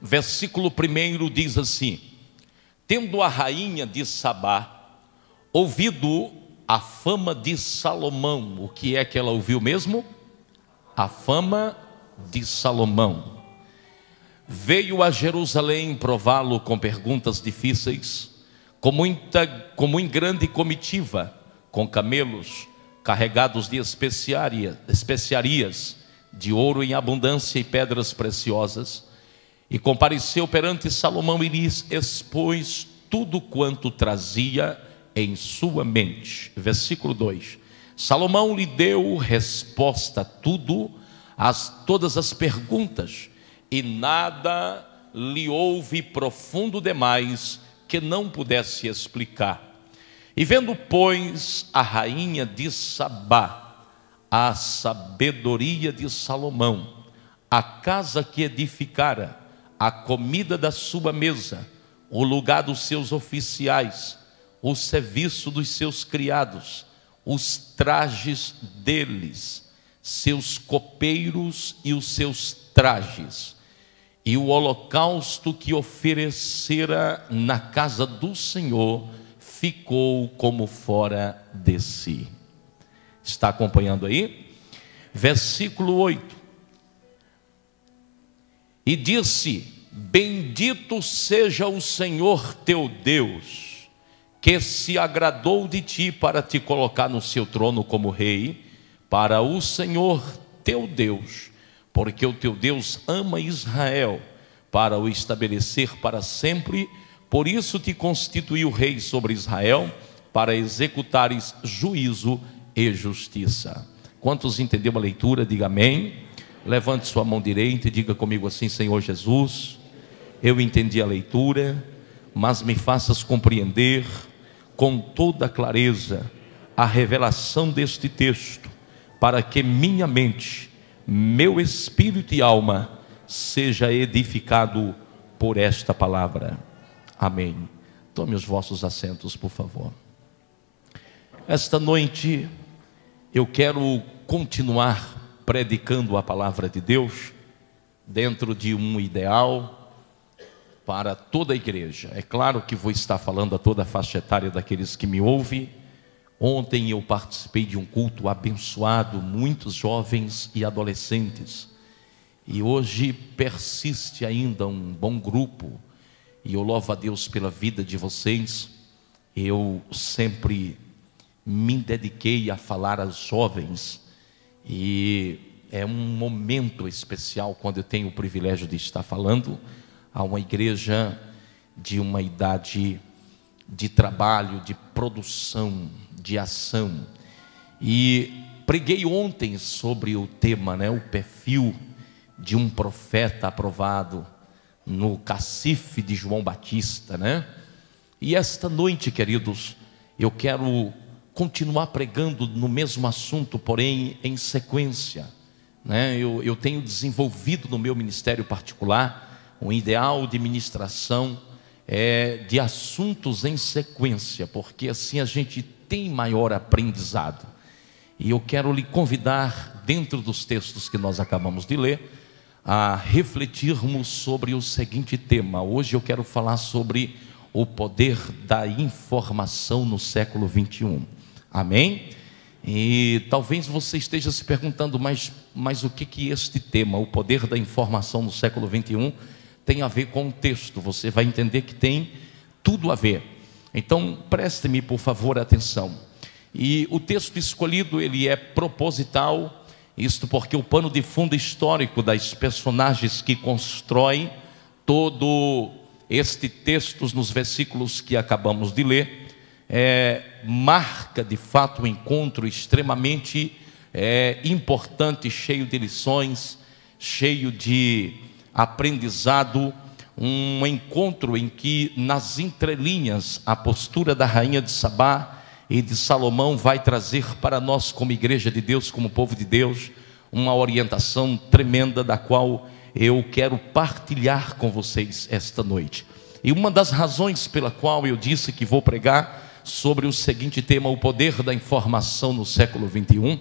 versículo 1 diz assim: tendo a rainha de Sabá ouvido a fama de Salomão. O que é que ela ouviu mesmo? A fama de Salomão. Veio a Jerusalém prová-lo com perguntas difíceis, como em grande comitiva, com camelos carregados de especiarias, de ouro em abundância e pedras preciosas. E compareceu perante Salomão e lhe expôs tudo quanto trazia em sua mente. Versículo 2: Salomão lhe deu resposta a todas as perguntas, e nada lhe houve profundo demais que não pudesse explicar. E vendo, pois, a rainha de Sabá a sabedoria de Salomão, a casa que edificara, a comida da sua mesa, o lugar dos seus oficiais, o serviço dos seus criados, os trajes deles, seus copeiros e os seus trajes, e o holocausto que oferecera na casa do Senhor, ficou como fora de si. Está acompanhando aí? Versículo 8: e disse: bendito seja o Senhor teu Deus, que se agradou de ti para te colocar no seu trono como rei, para o Senhor teu Deus, porque o teu Deus ama Israel, para o estabelecer para sempre. Por isso te constituiu rei sobre Israel, para executares juízo e justiça. Quantos entenderam a leitura? Diga amém. Levante sua mão direita e diga comigo assim: Senhor Jesus, eu entendi a leitura, mas me faças compreender com toda clareza a revelação deste texto, para que minha mente, meu espírito e alma seja edificado por esta palavra. Amém. Tome os vossos assentos, por favor. Esta noite eu quero continuar predicando a palavra de Deus dentro de um ideal para toda a igreja. É claro que vou estar falando a toda a faixa etária daqueles que me ouvem. Ontem eu participei de um culto abençoado, muitos jovens e adolescentes, e hoje persiste ainda um bom grupo, e eu louvo a Deus pela vida de vocês. Eu sempre me dediquei a falar aos jovens, e é um momento especial quando eu tenho o privilégio de estar falando a uma igreja de uma idade de trabalho, de produção, de ação. E preguei ontem sobre o tema, o perfil de um profeta aprovado no cacife de João Batista, E esta noite, queridos, eu quero continuar pregando no mesmo assunto, porém em sequência, Eu tenho desenvolvido no meu ministério particular um ideal de ministração de assuntos em sequência, porque assim a gente tem maior aprendizado. E eu quero lhe convidar, dentro dos textos que nós acabamos de ler, a refletirmos sobre o seguinte tema. Hoje eu quero falar sobre o poder da informação no século 21. Amém? E talvez você esteja se perguntando, mas o que este tema, o poder da informação no século 21, tem a ver com o texto? Você vai entender que tem tudo a ver. Então preste-me por favor atenção. E o texto escolhido, ele é proposital, isto porque o pano de fundo histórico das personagens que constroem todo este texto nos versículos que acabamos de ler, marca de fato um encontro extremamente importante, cheio de lições, cheio de aprendizado, um encontro em que nas entrelinhas a postura da rainha de Sabá e de Salomão vai trazer para nós como igreja de Deus, como povo de Deus, uma orientação tremenda da qual eu quero partilhar com vocês esta noite. E uma das razões pela qual eu disse que vou pregar sobre o seguinte tema, o poder da informação no século 21,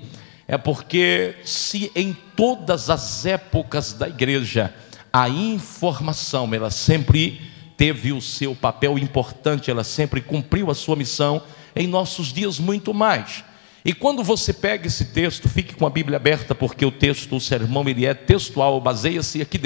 é porque se em todas as épocas da igreja A informação, ela sempre teve o seu papel importante, ela sempre cumpriu a sua missão, em nossos dias muito mais. E quando você pega esse texto, fique com a Bíblia aberta, porque o texto, o sermão, ele é textual, baseia-se aqui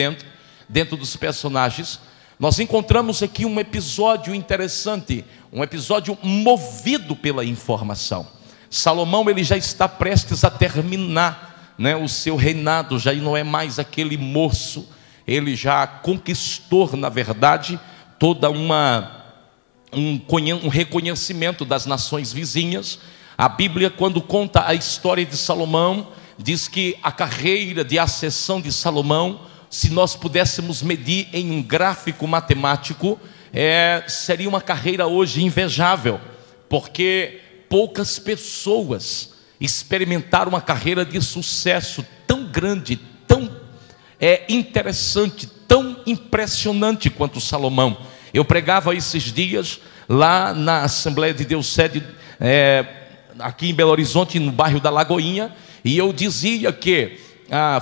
dentro dos personagens. Nós encontramos aqui um episódio interessante, um episódio movido pela informação. Salomão, ele já está prestes a terminar, né, o seu reinado, já não é mais aquele moço, ele já conquistou, na verdade, toda um reconhecimento das nações vizinhas. A Bíblia, quando conta a história de Salomão, diz que a carreira de ascensão de Salomão, se nós pudéssemos medir em um gráfico matemático, seria uma carreira hoje invejável, porque poucas pessoas experimentaram uma carreira de sucesso tão grande, tão interessante, tão impressionante quanto Salomão. Eu pregava esses dias lá na Assembleia de Deus Sede, aqui em Belo Horizonte, no bairro da Lagoinha, e eu dizia que,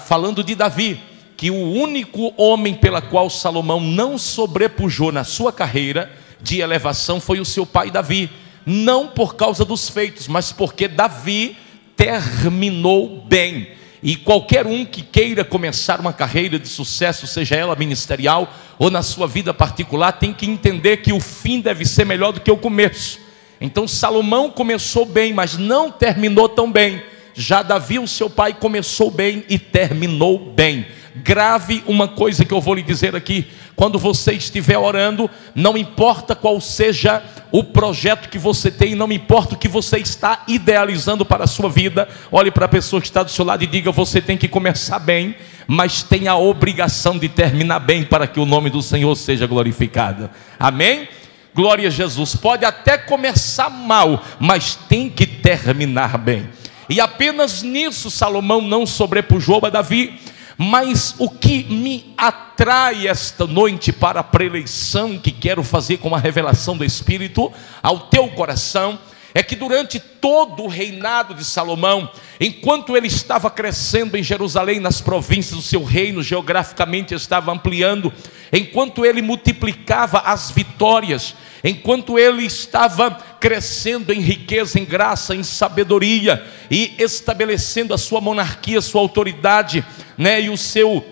falando de Davi, que o único homem pela qual Salomão não sobrepujou na sua carreira de elevação foi o seu pai Davi, não por causa dos feitos, mas porque Davi terminou bem. E qualquer um que queira começar uma carreira de sucesso, seja ela ministerial ou na sua vida particular, tem que entender que o fim deve ser melhor do que o começo. Então Salomão começou bem, mas não terminou tão bem. Já Davi, o seu pai, começou bem e terminou bem. Grave uma coisa que eu vou lhe dizer aqui: quando você estiver orando, não importa qual seja o projeto que você tem, não importa o que você está idealizando para a sua vida, olhe para a pessoa que está do seu lado e diga: você tem que começar bem, mas tem a obrigação de terminar bem, para que o nome do Senhor seja glorificado. Amém? Glória a Jesus. Pode até começar mal, mas tem que terminar bem. E apenas nisso Salomão não sobrepujou a Davi. Mas o que me atrai esta noite para a preleição que quero fazer com a revelação do Espírito ao teu coração, é que durante todo o reinado de Salomão, enquanto ele estava crescendo em Jerusalém, nas províncias, o seu reino geograficamente estava ampliando, enquanto ele multiplicava as vitórias, enquanto ele estava crescendo em riqueza, em graça, em sabedoria, e estabelecendo a sua monarquia, a sua autoridade, né, e o seu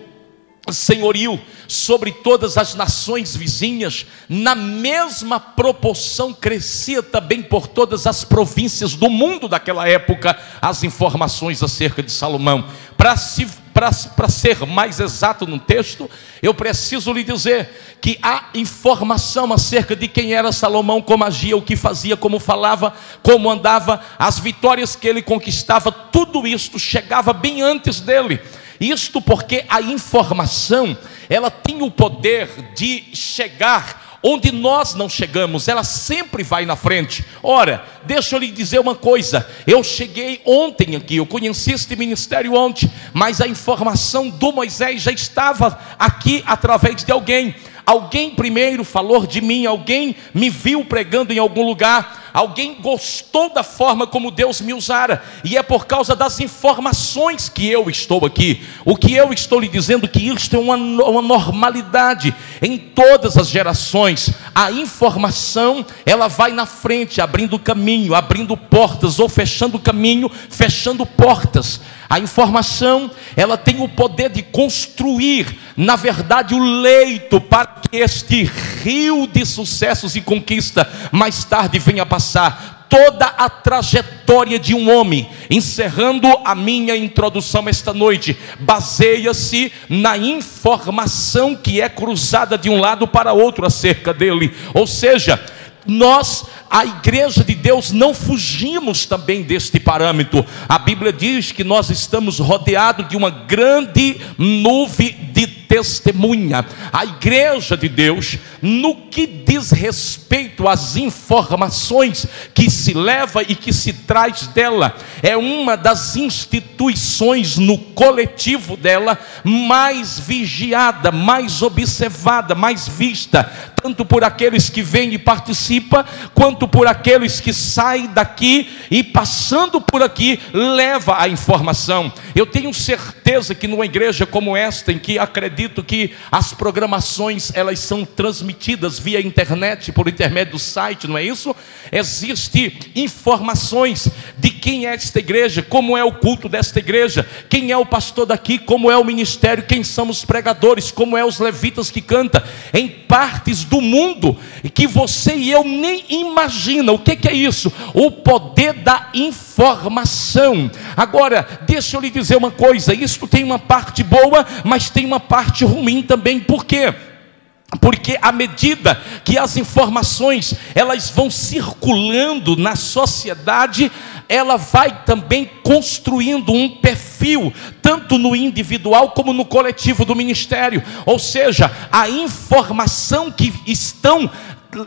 senhorio sobre todas as nações vizinhas, na mesma proporção crescia também por todas as províncias do mundo daquela época as informações acerca de Salomão. Para ser mais exato no texto, eu preciso lhe dizer que a informação acerca de quem era Salomão, como agia, o que fazia, como falava, como andava, as vitórias que ele conquistava, tudo isto chegava bem antes dele. Isto porque a informação, ela tem o poder de chegar onde nós não chegamos, ela sempre vai na frente. Ora, deixa eu lhe dizer uma coisa: eu cheguei ontem aqui, eu conheci este ministério ontem, mas a informação do Moisés já estava aqui através de alguém. Alguém primeiro falou de mim, alguém me viu pregando em algum lugar, alguém gostou da forma como Deus me usara, e é por causa das informações que eu estou aqui. O que eu estou lhe dizendo, que isto é uma normalidade em todas as gerações. A informação, ela vai na frente, abrindo caminho, abrindo portas, ou fechando caminho, fechando portas. A informação, ela tem o poder de construir, na verdade, o leito para que este rio de sucessos e conquista mais tarde venha a passar. Toda a trajetória de um homem, encerrando a minha introdução esta noite, baseia-se na informação que é cruzada de um lado para outro acerca dele. Ou seja, nós, a igreja de Deus, não fugimos também deste parâmetro. A Bíblia diz que nós estamos rodeados de uma grande nuvem de testemunha. A igreja de Deus, no que diz respeito às informações que se leva e que se traz dela, é uma das instituições no coletivo dela mais vigiada, mais observada, mais vista, tanto por aqueles que vêm e participam, quanto por aqueles que saem daqui e, passando por aqui, leva a informação. Eu tenho certeza que numa igreja como esta, em que acredito acredito que as programações, elas são transmitidas via internet, por intermédio do site, não é isso? Existem informações de quem é esta igreja, como é o culto desta igreja, quem é o pastor daqui, como é o ministério, quem são os pregadores, como é os levitas que cantam, em partes do mundo, que você e eu nem imaginam. O que é isso? O poder da informação. Agora, deixa eu lhe dizer uma coisa, isso tem uma parte boa, mas tem uma parte ruim também. Por quê? Porque à medida que as informações elas vão circulando na sociedade, ela vai também construindo um perfil, tanto no individual como no coletivo do ministério. Ou seja, a informação que estão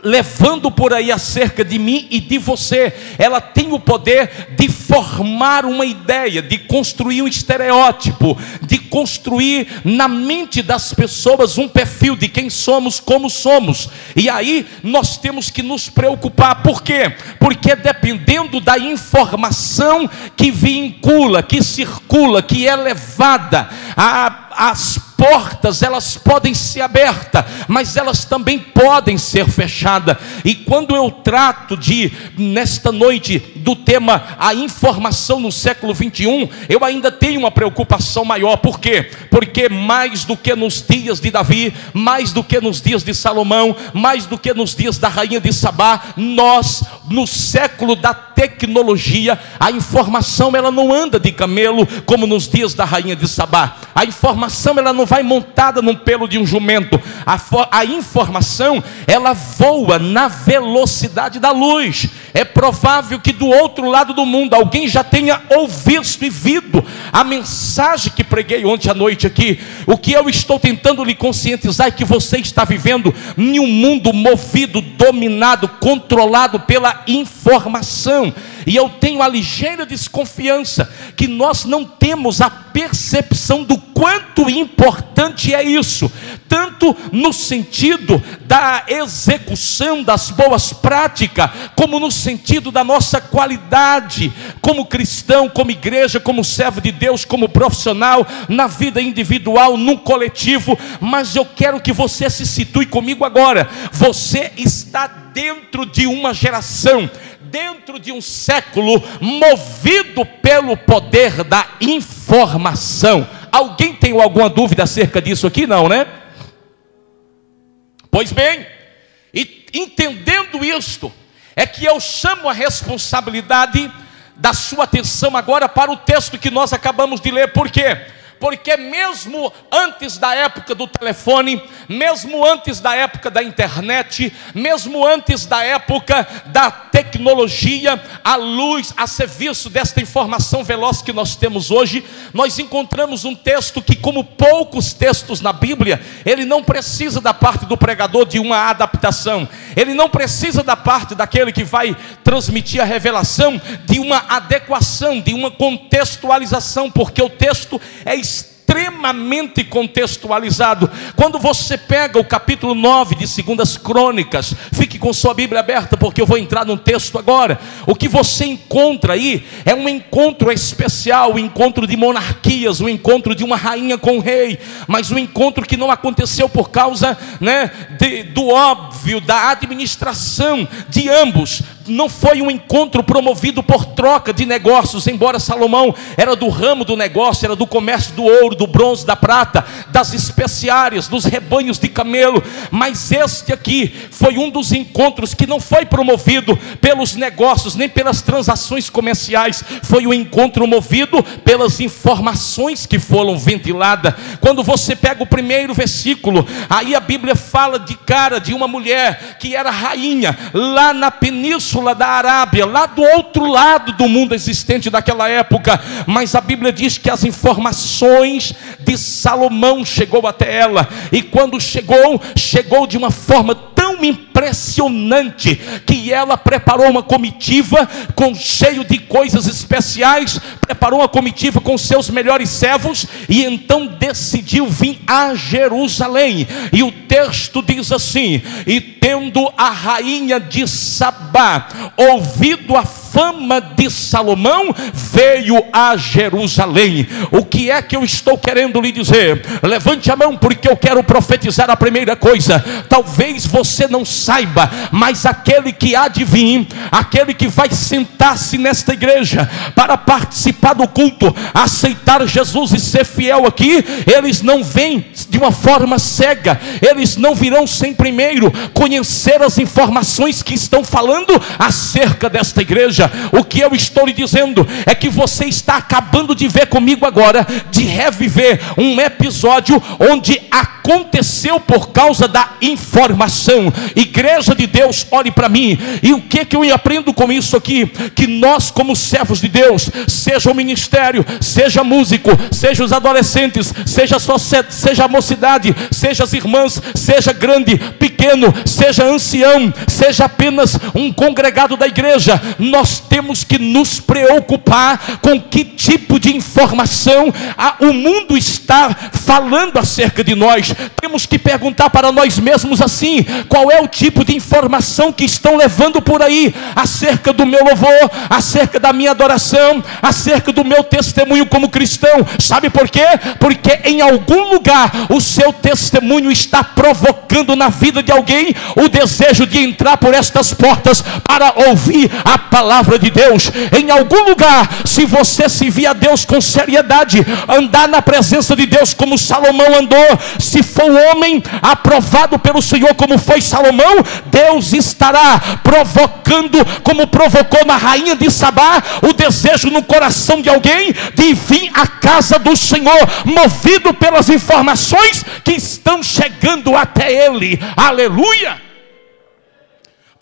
levando por aí acerca de mim e de você, ela tem o poder de formar uma ideia, de construir um estereótipo, de construir na mente das pessoas um perfil de quem somos, como somos. E aí nós temos que nos preocupar. Por quê? Porque dependendo da informação que vincula, que circula, que é levada, as portas elas podem ser abertas, mas elas também podem ser fechadas. E quando eu trato nesta noite do tema a informação no século 21, eu ainda tenho uma preocupação maior. Por quê? Porque mais do que nos dias de Davi, mais do que nos dias de Salomão, mais do que nos dias da rainha de Sabá, nós no século da tecnologia, a informação ela não anda de camelo como nos dias da rainha de Sabá. A informação ela não vai montada num pelo de um jumento. A informação ela voa na velocidade da luz. É provável que do outro lado do mundo alguém já tenha ouvido e visto a mensagem que preguei ontem à noite aqui. O que eu estou tentando lhe conscientizar é que você está vivendo em um mundo movido, dominado, controlado pela informação. E eu tenho a ligeira desconfiança que nós não temos a percepção do quanto importante é isso, tanto no sentido da execução das boas práticas, como no sentido da nossa qualidade como cristão, como igreja, como servo de Deus, como profissional, na vida individual, no coletivo. Mas eu quero que você se situe comigo agora. Você está dentro de uma geração, dentro de um século movido pelo poder da informação. Alguém tem alguma dúvida acerca disso aqui? Não, né? Pois bem, e entendendo isto, é que eu chamo a responsabilidade da sua atenção agora para o texto que nós acabamos de ler. Por quê? Porque mesmo antes da época do telefone, mesmo antes da época da internet, mesmo antes da época da tecnologia, a luz a serviço desta informação veloz que nós temos hoje, nós encontramos um texto que, como poucos textos na Bíblia, ele não precisa da parte do pregador de uma adaptação, ele não precisa da parte daquele que vai transmitir a revelação de uma adequação, de uma contextualização, porque o texto é extremamente contextualizado. Quando você pega o capítulo 9 de 2 Crônicas, fique com sua Bíblia aberta, porque eu vou entrar num texto agora. O que você encontra aí é um encontro especial, um encontro de monarquias, um encontro de uma rainha com um rei, mas um encontro que não aconteceu por causa, do óbvio, da administração de ambos. Não foi um encontro promovido por troca de negócios, embora Salomão era do ramo do negócio, era do comércio do ouro, do bronze, da prata, das especiárias, dos rebanhos de camelo. Mas este aqui foi um dos encontros que não foi promovido pelos negócios, nem pelas transações comerciais. Foi um encontro movido pelas informações que foram ventiladas. Quando você pega o primeiro versículo, aí a Bíblia fala de uma mulher que era rainha lá na península da Arábia, lá do outro lado do mundo existente daquela época. Mas a Bíblia diz que as informações de Salomão chegou até ela, e quando chegou de uma forma tão impressionante, que e ela preparou uma comitiva cheio de coisas especiais, preparou uma comitiva com seus melhores servos, e então decidiu vir a Jerusalém. E o texto diz assim: e tendo a rainha de Sabá ouvido a fama de Salomão, veio a Jerusalém. O que é que eu estou querendo lhe dizer? Levante a mão, porque eu quero profetizar a primeira coisa. Talvez você não saiba, mas aquele que há de vir, aquele que vai sentar-se nesta igreja para participar do culto, aceitar Jesus e ser fiel aqui, eles não vêm de uma forma cega, eles não virão sem primeiro conhecer as informações que estão falando acerca desta igreja. O que eu estou lhe dizendo é que você está acabando de ver comigo agora, de reviver um episódio onde aconteceu por causa da informação. Igreja de Deus, olhe para mim. E o que eu aprendo com isso aqui? Que nós, como servos de Deus, seja o ministério, seja músico, seja os adolescentes, seja a mocidade, seja as irmãs, seja grande, pequeno, seja ancião, seja apenas um congregado da igreja, nós temos que nos preocupar com que tipo de informação o mundo está falando acerca de nós. Temos que perguntar para nós mesmos assim: qual é o tipo de informação que estão levando por aí acerca do meu louvor, acerca da minha adoração, acerca do meu testemunho como cristão? Sabe por quê? Porque em algum lugar o seu testemunho está provocando na vida de alguém o desejo de entrar por estas portas para ouvir a palavra de Deus. Em algum lugar, se você servir a Deus com seriedade, andar na presença de Deus como Salomão andou, se for um homem aprovado pelo Senhor como foi Salomão, Deus estará provocando, como provocou na rainha de Sabá, o desejo no coração de alguém de vir à casa do Senhor, movido pelas informações que estão chegando até ele. Aleluia!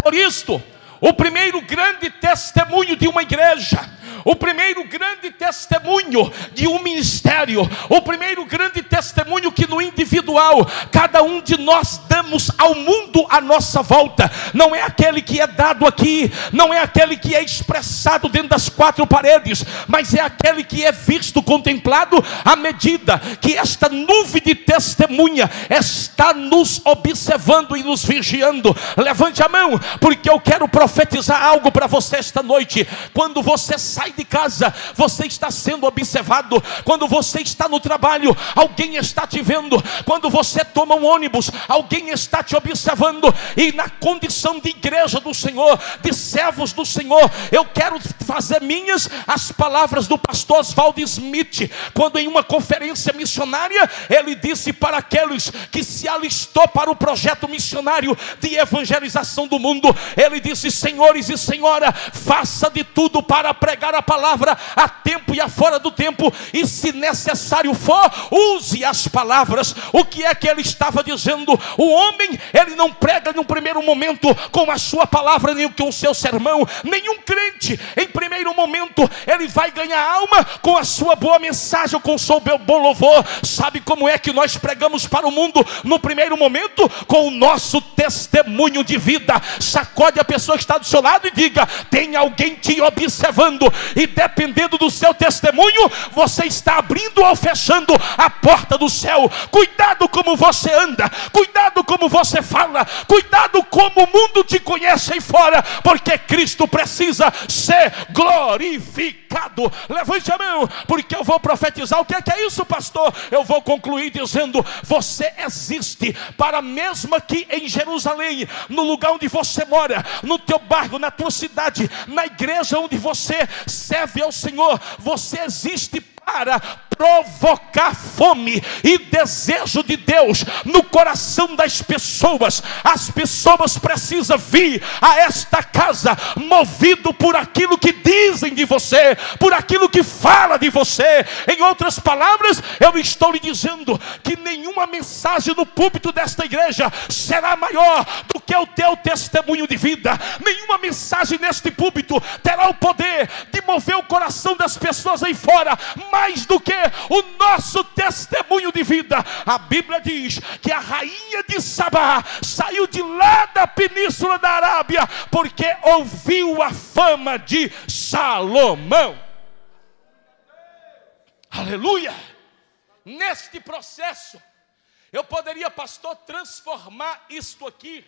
Por isto, o primeiro grande testemunho de uma igreja, o primeiro grande testemunho de um ministério, o primeiro grande testemunho que no individual cada um de nós damos ao mundo à nossa volta, não é aquele que é dado aqui, não é aquele que é expressado dentro das quatro paredes, mas é aquele que é visto, contemplado, à medida que esta nuvem de testemunha está nos observando e nos vigiando. Levante a mão, porque eu quero profetizar algo para você esta noite. Quando você sai de casa, você está sendo observado. Quando você está no trabalho, alguém está te vendo. Quando você toma um ônibus, alguém está te observando. E na condição de igreja do Senhor, de servos do Senhor, eu quero fazer minhas as palavras do pastor Oswaldo Smith, quando em uma conferência missionária, ele disse para aqueles que se alistou para o projeto missionário de evangelização do mundo, ele disse: senhores e senhora, faça de tudo para pregar a palavra a tempo e a fora do tempo, e se necessário for, use as palavras. O que é que ele estava dizendo? O homem, ele não prega num primeiro momento com a sua palavra, nem com o seu sermão. Nenhum crente, em primeiro momento, ele vai ganhar alma com a sua boa mensagem, com o seu bom louvor. Sabe como é que nós pregamos para o mundo no primeiro momento? Com o nosso testemunho de vida. Sacode a pessoa que está do seu lado e diga: tem alguém te observando, e dependendo do seu testemunho, você está abrindo ou fechando a porta do céu. Cuidado como você anda, cuidado como você fala, cuidado como o mundo te conhece aí fora, porque Cristo precisa ser glorificado. Levante a mão, porque eu vou profetizar. O que é isso, pastor? Eu vou concluir dizendo: você existe para, mesmo aqui em Jerusalém, no lugar onde você mora, no teu bairro, na tua cidade, na igreja onde você serve ao Senhor, você existe para provocar fome e desejo de Deus no coração das pessoas. As pessoas precisam vir a esta casa movido por aquilo que dizem de você, por aquilo que fala de você. Em outras palavras, eu estou lhe dizendo que nenhuma mensagem no púlpito desta igreja será maior do que o teu testemunho de vida. Nenhuma mensagem neste púlpito terá o poder de mover o coração das pessoas aí fora mais do que o nosso testemunho de vida. A Bíblia diz que a rainha de Sabá saiu de lá da península da Arábia porque ouviu a fama de Salomão. Aleluia! Neste processo, eu poderia, pastor, transformar isto aqui.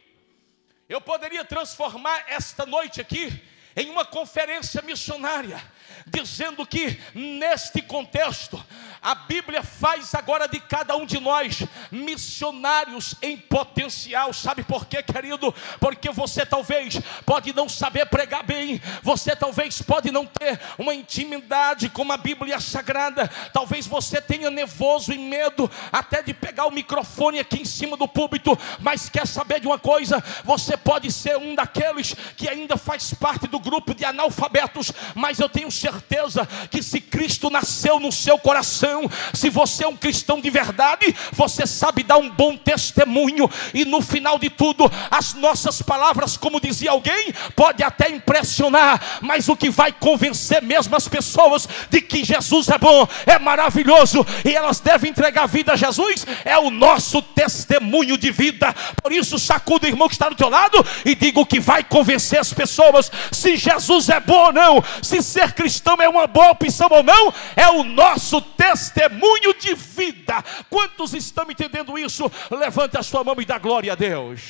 Eu poderia transformar esta noite aqui em uma conferência missionária, dizendo que neste contexto a Bíblia faz agora de cada um de nós missionários em potencial. Sabe por quê, querido? Porque você talvez pode não saber pregar bem, você talvez pode não ter uma intimidade com a Bíblia Sagrada, talvez você tenha nervoso e medo até de pegar o microfone aqui em cima do púlpito, mas quer saber de uma coisa? Você pode ser um daqueles que ainda faz parte do grupo de analfabetos, mas eu tenho certeza que se Cristo nasceu no seu coração, se você é um cristão de verdade, você sabe dar um bom testemunho, e no final de tudo, as nossas palavras, como dizia alguém, pode até impressionar, mas o que vai convencer mesmo as pessoas de que Jesus é bom, é maravilhoso, e elas devem entregar a vida a Jesus, é o nosso testemunho de vida. Por isso, sacuda o irmão que está do teu lado e diga o que vai convencer as pessoas se Jesus é bom ou não, se ser cristão é uma boa opção ou não, é o nosso testemunho de vida. Quantos estão entendendo isso? Levante a sua mão e dá glória a Deus.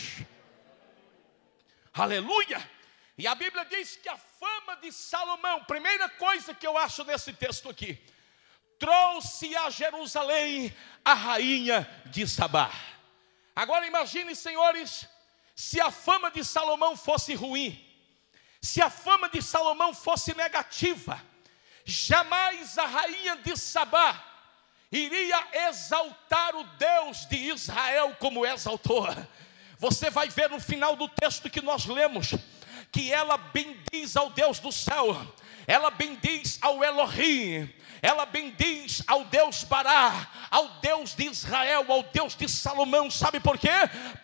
Aleluia! E a Bíblia diz que a fama de Salomão, primeira coisa que eu acho nesse texto aqui, trouxe a Jerusalém a rainha de Sabá. Agora imagine, senhores, se a fama de Salomão fosse ruim, se a fama de Salomão fosse negativa, jamais a rainha de Sabá iria exaltar o Deus de Israel como exaltou. Você vai ver no final do texto que nós lemos, que ela bendiz ao Deus do céu, ela bendiz ao Elohim, ela bendiz ao Deus Bará, ao Deus de Israel, ao Deus de Salomão. Sabe por quê?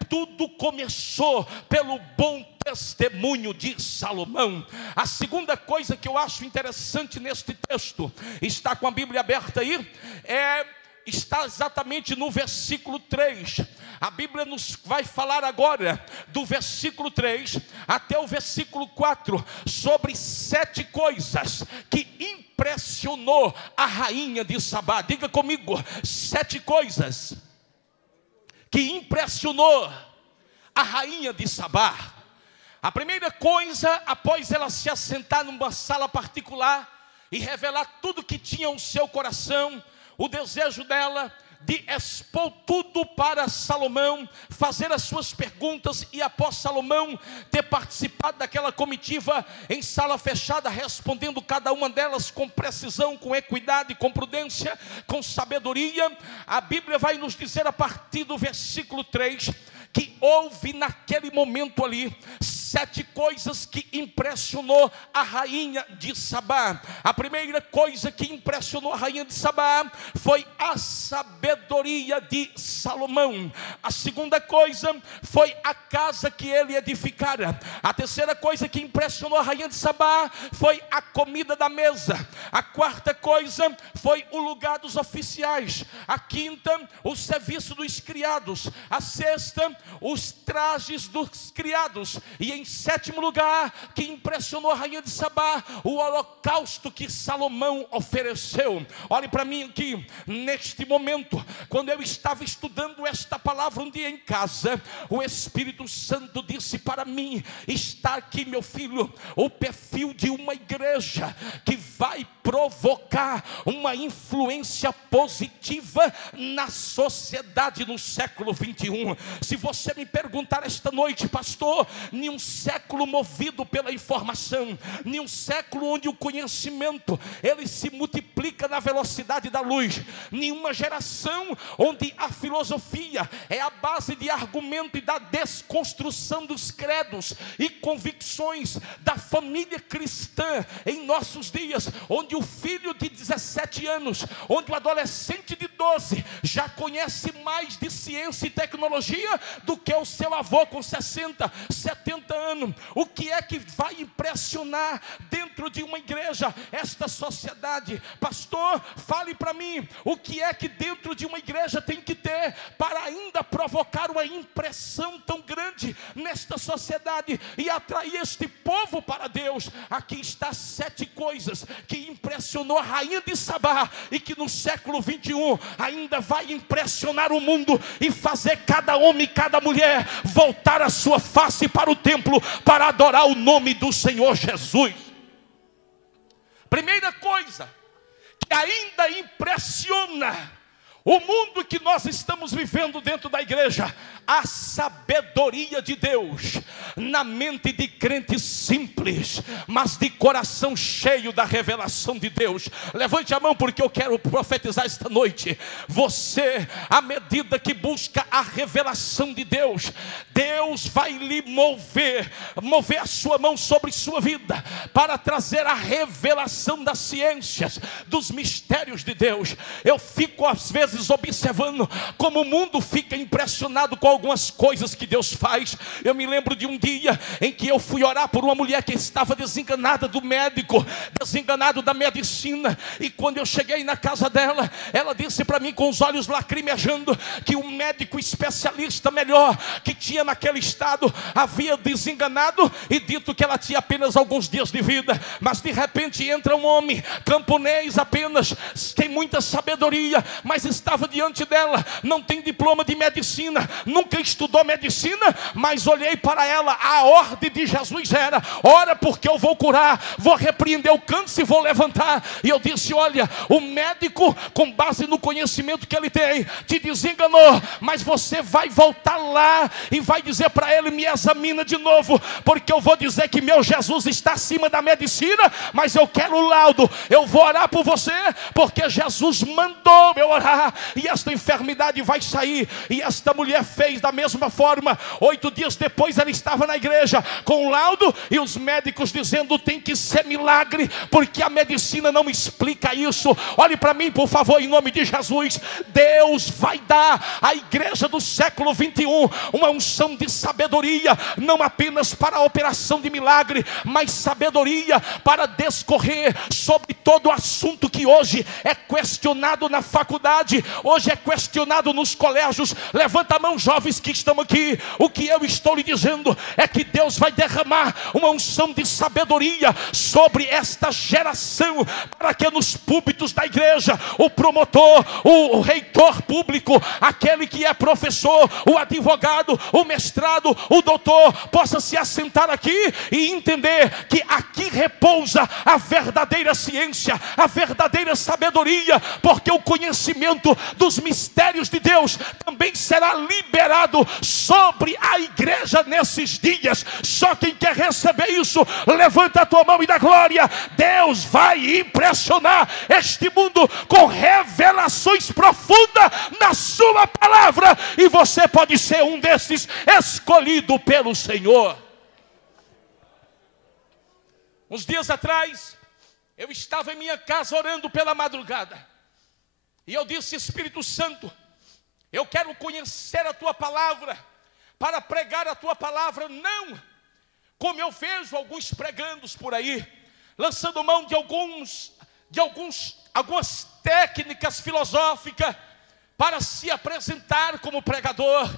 Tudo começou pelo bom testemunho de Salomão. A segunda coisa que eu acho interessante neste texto, está com a Bíblia aberta aí, está exatamente no versículo 3. A Bíblia nos vai falar agora do versículo 3 até o versículo 4 sobre 7 coisas que impressionou a rainha de Sabá. Diga comigo, 7 coisas que impressionou a rainha de Sabá. A primeira coisa, após ela se assentar numa sala particular e revelar tudo que tinha no seu coração, o desejo dela de expor tudo para Salomão, fazer as suas perguntas, e após Salomão ter participado daquela comitiva em sala fechada, respondendo cada uma delas com precisão, com equidade, com prudência, com sabedoria, a Bíblia vai nos dizer a partir do versículo 3, que houve naquele momento ali 7 coisas que impressionou a rainha de Sabá. A primeira coisa que impressionou a rainha de Sabá foi a sabedoria de Salomão. A segunda coisa foi a casa que ele edificara. A terceira coisa que impressionou a rainha de Sabá foi a comida da mesa. A quarta coisa foi o lugar dos oficiais. A quinta, o serviço dos criados. A sexta, os trajes dos criados. E em sétimo lugar, que impressionou a rainha de Sabá, o holocausto que Salomão ofereceu. Olhe para mim aqui, neste momento, quando eu estava estudando esta palavra um dia em casa, o Espírito Santo disse para mim: está aqui, meu filho, o perfil de uma igreja que vai provocar uma influência positiva na sociedade no século 21. Se você me perguntar esta noite, pastor, nenhum século movido pela informação, nenhum século onde o conhecimento ele se multiplica na velocidade da luz, nenhuma geração onde a filosofia é a base de argumento e da desconstrução dos credos e convicções da família cristã em nossos dias, onde o filho de 17 anos, onde o adolescente de idoso já conhece mais de ciência e tecnologia do que o seu avô com 60, 70 anos. O que é que vai impressionar dentro de uma igreja esta sociedade? Pastor, fale para mim, o que é que dentro de uma igreja tem que ter para ainda provocar uma impressão tão grande nesta sociedade e atrair este povo para Deus? Aqui está 7 coisas que impressionou a rainha de Sabá e que no século 21 ainda vai impressionar o mundo e fazer cada homem e cada mulher voltar a sua face para o templo para adorar o nome do Senhor Jesus. Primeira coisa que ainda impressiona o mundo que nós estamos vivendo dentro da igreja: a sabedoria de Deus na mente de crentes simples, mas de coração cheio da revelação de Deus. Levante a mão, porque eu quero profetizar esta noite. Você, à medida que busca a revelação de Deus, Deus vai lhe mover a sua mão sobre sua vida, para trazer a revelação das ciências, dos mistérios de Deus. Eu fico às vezes observando como o mundo fica impressionado com algumas coisas que Deus faz. Eu me lembro de um dia em que eu fui orar por uma mulher que estava desenganada do médico, desenganado da medicina, e quando eu cheguei na casa dela, ela disse para mim com os olhos lacrimejando que o médico especialista melhor que tinha naquele estado havia desenganado e dito que ela tinha apenas alguns dias de vida. Mas de repente entra um homem camponês apenas, tem muita sabedoria, mas estava diante dela, não tem diploma de medicina, nunca estudou medicina, mas olhei para ela, a ordem de Jesus era: ora porque eu vou curar, vou repreender o câncer e vou levantar. E eu disse: olha, o médico, com base no conhecimento que ele tem, te desenganou, mas você vai voltar lá e vai dizer para ele: me examina de novo, porque eu vou dizer que meu Jesus está acima da medicina, mas eu quero o laudo. Eu vou orar por você, porque Jesus mandou eu orar, e esta enfermidade vai sair. E esta mulher fez da mesma forma. 8 dias depois ela estava na igreja com o laudo, e os médicos dizendo: tem que ser milagre, porque a medicina não explica isso. Olhe para mim, por favor, em nome de Jesus. Deus vai dar à igreja do século 21 uma unção de sabedoria, não apenas para a operação de milagre, mas sabedoria para discorrer sobre todo o assunto que hoje é questionado na faculdade, hoje é questionado nos colégios. Levanta a mão, jovens que estão aqui. O que eu estou lhe dizendo é que Deus vai derramar uma unção de sabedoria sobre esta geração, para que nos púlpitos da igreja, o promotor, o reitor público, aquele que é professor, o advogado, o mestrado, o doutor, possa se assentar aqui e entender que aqui repousa a verdadeira ciência, a verdadeira sabedoria, porque o conhecimento dos mistérios de Deus também será liberado sobre a igreja nesses dias. Só quem quer receber isso, levanta a tua mão e dá glória. Deus vai impressionar este mundo com revelações profundas na sua palavra, e você pode ser um desses escolhido pelo Senhor. Uns dias atrás, eu estava em minha casa orando pela madrugada, e eu disse: Espírito Santo, eu quero conhecer a tua palavra, para pregar a tua palavra, não como eu vejo alguns pregando por aí, lançando mão de algumas técnicas filosóficas para se apresentar como pregador.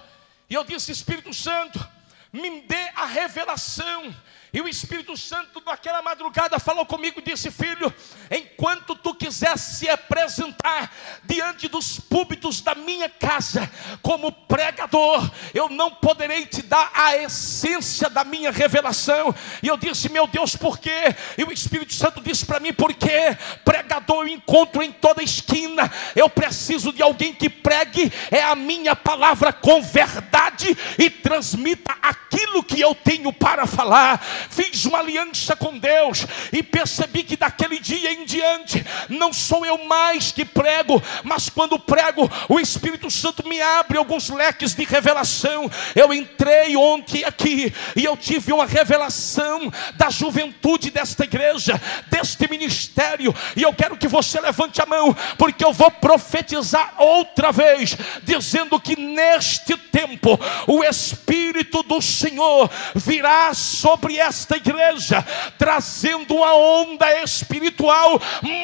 E eu disse: Espírito Santo, me dê a revelação. E o Espírito Santo naquela madrugada falou comigo e disse: filho, enquanto tu quiser se apresentar diante dos púlpitos da minha casa como pregador, eu não poderei te dar a essência da minha revelação. E eu disse: meu Deus, por quê? E o Espírito Santo disse para mim: porque pregador eu encontro em toda esquina. Eu preciso de alguém que pregue a minha palavra com verdade e transmita aquilo que eu tenho para falar. Fiz fiz uma aliança com Deus e percebi que daquele dia em diante não sou eu mais que prego, mas quando prego o Espírito Santo me abre alguns leques de revelação. Eu entrei ontem aqui e eu tive uma revelação da juventude desta igreja, deste ministério, e eu quero que você levante a mão, porque eu vou profetizar outra vez, dizendo que neste tempo o Espírito do Senhor virá sobre esta igreja, trazendo uma onda espiritual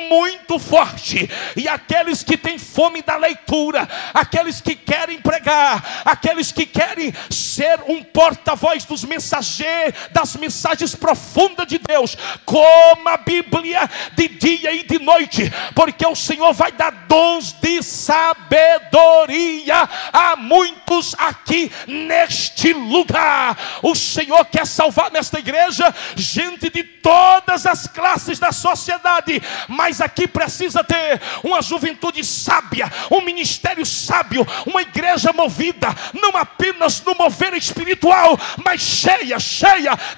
muito forte, e aqueles que têm fome da leitura, aqueles que querem pregar, aqueles que querem ser um porta-voz dos mensageiros, das mensagens profundas de Deus, coma a Bíblia de dia e de noite, porque o Senhor vai dar dons de sabedoria a muitos aqui neste lugar. O Senhor quer salvar nesta igreja gente de todas as classes da sociedade, mas aqui precisa ter uma juventude sábia, um ministério sábio, uma igreja movida, não apenas no mover espiritual, mas cheia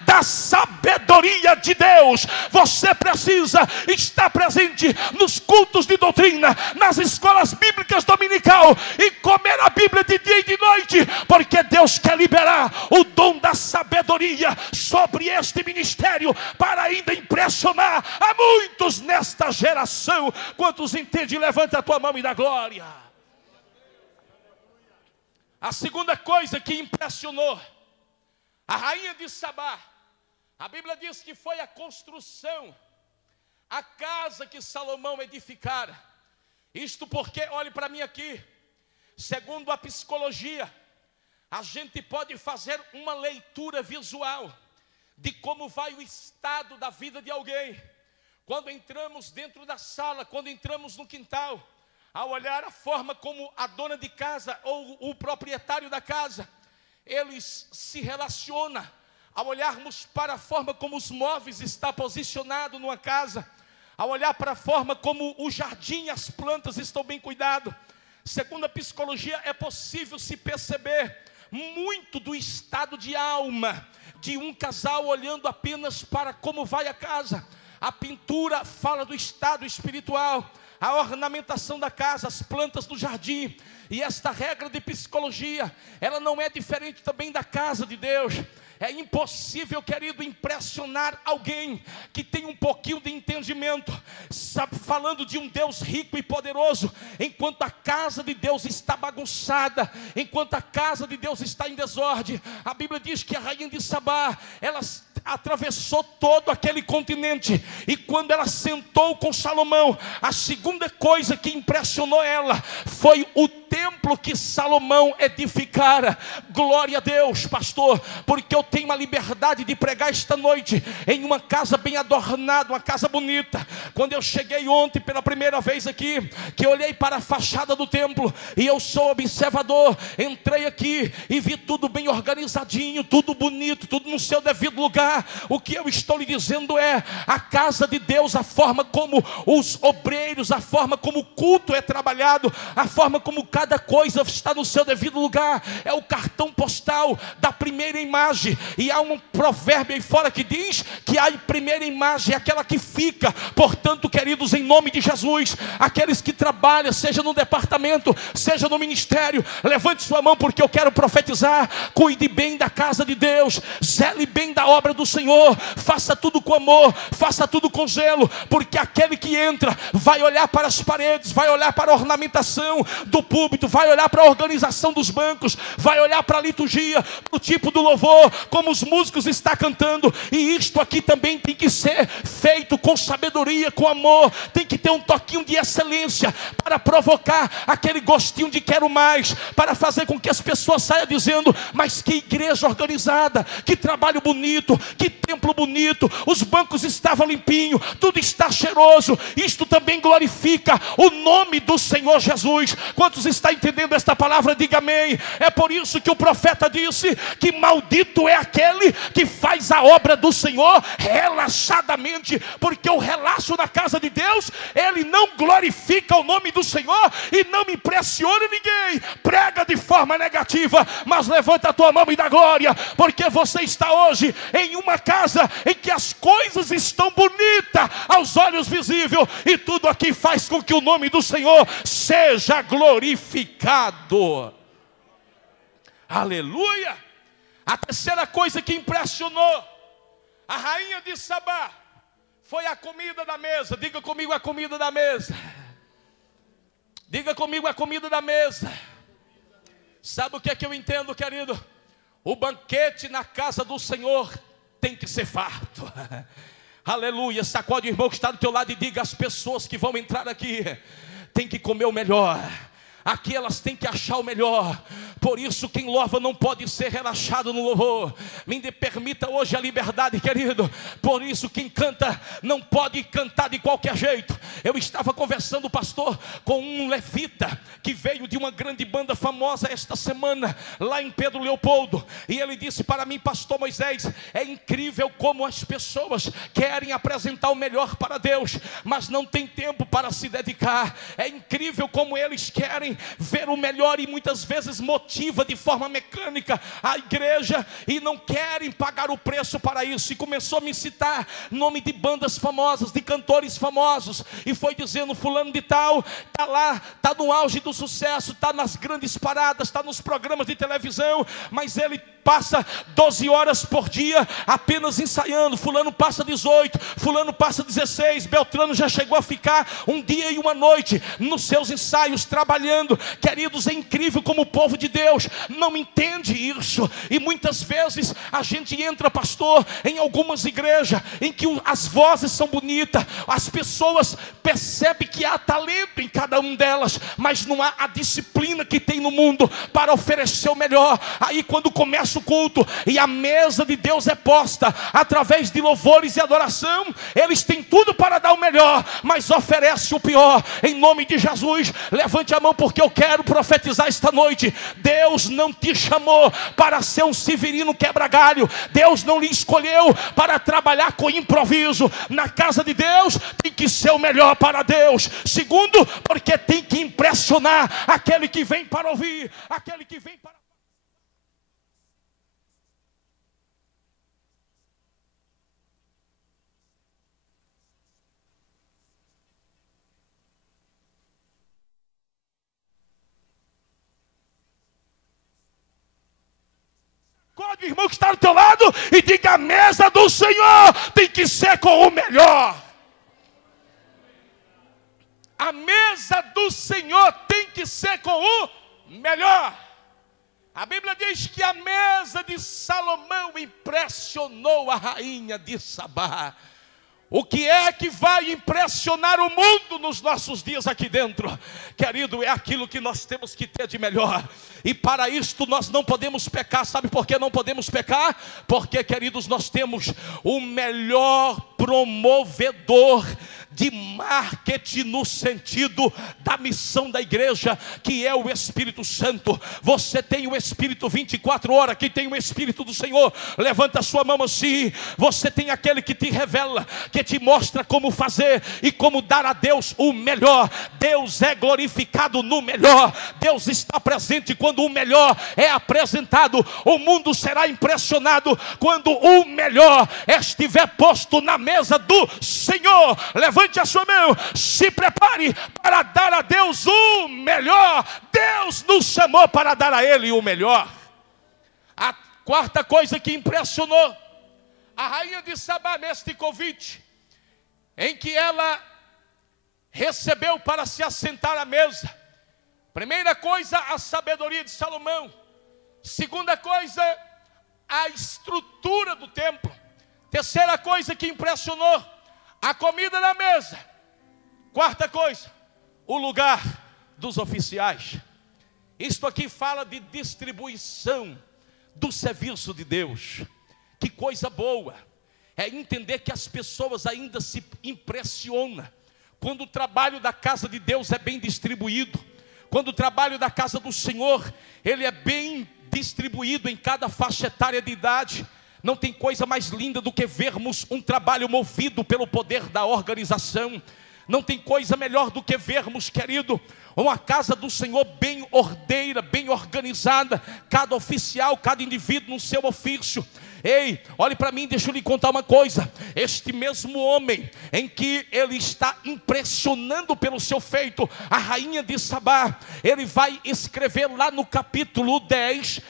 da sabedoria de Deus. Você precisa estar presente nos cultos de doutrina, nas escolas bíblicas dominical, e comer a Bíblia de dia e de noite, porque Deus quer liberar o dom da sabedoria sobre este ministério, para ainda impressionar a muitos nesta geração. Quantos entendem? Levanta a tua mão e dá glória. A segunda coisa que impressionou a rainha de Sabá, a Bíblia diz que foi a construção, a casa que Salomão edificara. Isto porque, olhe para mim aqui, segundo a psicologia, a gente pode fazer uma leitura visual de como vai o estado da vida de alguém quando entramos dentro da sala, quando entramos no quintal, ao olhar a forma como a dona de casa ou o proprietário da casa, eles se relacionam, ao olharmos para a forma como os móveis estão posicionados numa casa, ao olhar para a forma como o jardim e as plantas estão bem cuidados, segundo a psicologia, é possível se perceber muito do estado de alma de um casal olhando apenas para como vai a casa. A pintura fala do estado espiritual, a ornamentação da casa, as plantas do jardim. E esta regra de psicologia, ela não é diferente também da casa de Deus. É impossível, querido, impressionar alguém que tem um pouquinho de entendimento, sabe, falando de um Deus rico e poderoso, enquanto a casa de Deus está bagunçada, enquanto a casa de Deus está em desordem. A Bíblia diz que a rainha de Sabá, ela atravessou todo aquele continente, e quando ela sentou com Salomão, a segunda coisa que impressionou ela foi o templo que Salomão edificara. Glória a Deus, pastor, porque eu tenho uma liberdade de pregar esta noite em uma casa bem adornada, uma casa bonita. Quando eu cheguei ontem pela primeira vez aqui, que eu olhei para a fachada do templo, e eu sou observador, entrei aqui e vi tudo bem organizadinho, tudo bonito, tudo no seu devido lugar. O que eu estou lhe dizendo é, a casa de Deus, a forma como os obreiros, a forma como o culto é trabalhado, a forma como cada coisa está no seu devido lugar, é o cartão postal da primeira imagem. E há um provérbio aí fora que diz que a primeira imagem é aquela que fica. Portanto, queridos, em nome de Jesus, aqueles que trabalham, seja no departamento, seja no ministério, levante sua mão, porque eu quero profetizar. Cuide bem da casa de Deus, zele bem da obra do Senhor, faça tudo com amor, faça tudo com zelo, porque aquele que entra vai olhar para as paredes, vai olhar para a ornamentação do púlpito, vai olhar para a organização dos bancos, vai olhar para a liturgia, para o tipo do louvor, como os músicos estão cantando. E isto aqui também tem que ser feito com sabedoria, com amor, tem que ter um toquinho de excelência, para provocar aquele gostinho de quero mais, para fazer com que as pessoas saiam dizendo, mas que igreja organizada, que trabalho bonito, que templo bonito, os bancos estavam limpinhos, tudo está cheiroso. Isto também glorifica o nome do Senhor Jesus. Quantos está entendendo esta palavra? Diga amém. É por isso que o profeta diz disse que maldito é aquele que faz a obra do Senhor relaxadamente, porque o relaxo na casa de Deus, ele não glorifica o nome do Senhor e não impressiona ninguém. Prega de forma negativa, mas levanta a tua mão e dá glória, porque você está hoje em uma casa em que as coisas estão bonitas aos olhos visíveis, e tudo aqui faz com que o nome do Senhor seja glorificado. Aleluia! A terceira coisa que impressionou a rainha de Sabá foi a comida da mesa. Diga comigo, a comida da mesa. Diga comigo, a comida da mesa. Sabe o que é que eu entendo, querido? O banquete na casa do Senhor tem que ser farto. Aleluia. Sacode o irmão que está do teu lado e diga: as pessoas que vão entrar aqui tem que comer o melhor. Aqui elas têm que achar o melhor. Por isso quem louva não pode ser relaxado no louvor. Me permita hoje a liberdade, querido. Por isso quem canta não pode cantar de qualquer jeito. Eu estava conversando, pastor, com um levita que veio de uma grande banda famosa esta semana, lá em Pedro Leopoldo. E ele disse para mim: pastor Moisés, é incrível como as pessoas querem apresentar o melhor para Deus, mas não tem tempo para se dedicar. É incrível como eles querem ver o melhor e muitas vezes motiva de forma mecânica a igreja e não querem pagar o preço para isso. E começou a me citar nome de bandas famosas, de cantores famosos, e foi dizendo: fulano de tal está lá, está no auge do sucesso, está nas grandes paradas, está nos programas de televisão, mas ele passa 12 horas por dia apenas ensaiando. Fulano passa 18, fulano passa 16, Beltrano já chegou a ficar um dia e uma noite nos seus ensaios trabalhando. Queridos, é incrível como o povo de Deus não entende isso. E muitas vezes a gente entra, pastor, em algumas igrejas em que as vozes são bonitas, as pessoas percebem que há talento em cada um delas, mas não há a disciplina que tem no mundo para oferecer o melhor. Aí quando começa o culto e a mesa de Deus é posta através de louvores e adoração, eles têm tudo para dar o melhor, mas oferece o pior. Em nome de Jesus, levante a mão, porque eu quero profetizar esta noite. Deus não te chamou para ser um severino quebra-galho. Deus não lhe escolheu para trabalhar com improviso. Na casa de Deus tem que ser o melhor para Deus. Segundo, porque tem que impressionar aquele que vem para ouvir, aquele que vem para... O irmão que está do teu lado e diga: a mesa do Senhor tem que ser com o melhor. A mesa do Senhor tem que ser com o melhor. A Bíblia diz que a mesa de Salomão impressionou a rainha de Sabá. O que é que vai impressionar o mundo nos nossos dias aqui dentro, querido, é aquilo que nós temos que ter de melhor. E para isto nós não podemos pecar. Sabe por que não podemos pecar? Porque, queridos, nós temos o melhor promovedor de marketing no sentido da missão da igreja, que é o Espírito Santo. Você tem o Espírito 24 horas. Quem tem o Espírito do Senhor, levanta a sua mão assim. Você tem aquele que te revela, que te mostra como fazer e como dar a Deus o melhor. Deus é glorificado no melhor. Deus está presente quando o melhor é apresentado. O mundo será impressionado quando o melhor estiver posto na mesa do Senhor. Levante a sua mão, se prepare para dar a Deus o melhor. Deus nos chamou para dar a Ele o melhor. A quarta coisa que impressionou a rainha de Sabá neste convite, em que ela recebeu para se assentar à mesa: primeira coisa, a sabedoria de Salomão. Segunda coisa, a estrutura do templo. Terceira coisa que impressionou, a comida na mesa. Quarta coisa, o lugar dos oficiais. Isto aqui fala de distribuição do serviço de Deus. Que coisa boa é entender que as pessoas ainda se impressionam quando o trabalho da casa de Deus é bem distribuído, quando o trabalho da casa do Senhor ele é bem distribuído em cada faixa etária de idade. Não tem coisa mais linda do que vermos um trabalho movido pelo poder da organização. Não tem coisa melhor do que vermos, querido, uma casa do Senhor bem ordeira, bem organizada, cada oficial, cada indivíduo no seu ofício. Ei, olhe para mim, deixa eu lhe contar uma coisa. Este mesmo homem, em que ele está impressionando pelo seu feito a rainha de Sabá, ele vai escrever lá no capítulo 10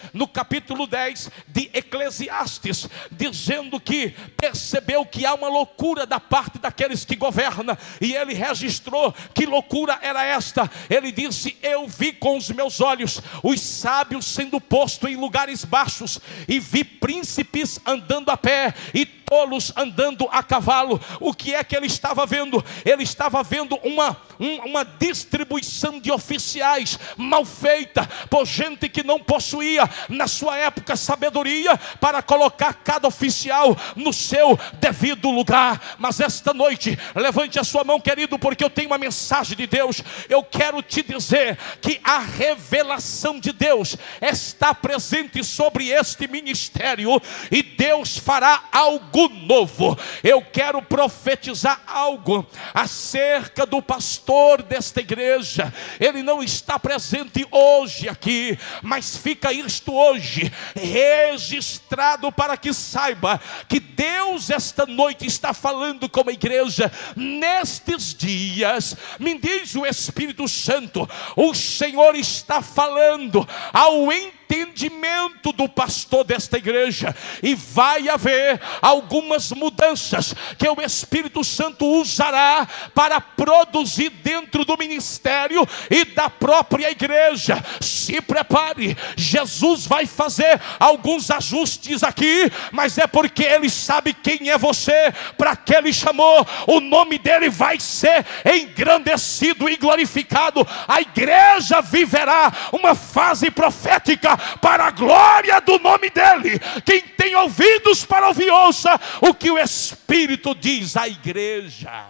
de Eclesiastes, dizendo que percebeu que há uma loucura da parte daqueles que governam, e ele registrou que loucura era esta. Ele disse: eu vi com os meus olhos os sábios sendo postos em lugares baixos, e vi príncipes andando a pé e tolos andando a cavalo. O que é que ele estava vendo? Ele estava vendo uma distribuição de oficiais mal feita por gente que não possuía na sua época sabedoria para colocar cada oficial no seu devido lugar. Mas esta noite, levante a sua mão, querido, porque eu tenho uma mensagem de Deus. Eu quero te dizer que a revelação de Deus está presente sobre este ministério, e Deus fará algo novo. Eu quero profetizar algo acerca do pastor desta igreja. Ele não está presente hoje aqui, mas fica isto hoje registrado para que saiba que Deus esta noite está falando com a igreja. Nestes dias, me diz o Espírito Santo, o Senhor está falando ao entendimento do pastor desta igreja, e vai haver algumas mudanças que o Espírito Santo usará para produzir dentro do ministério e da própria igreja. Se prepare, Jesus vai fazer alguns ajustes aqui, mas é porque Ele sabe quem é você, para que Ele chamou. O nome dEle vai ser engrandecido e glorificado. A igreja viverá uma fase profética para a glória do nome dEle. Quem tem ouvidos para ouvir, ouça o que o Espírito diz à igreja.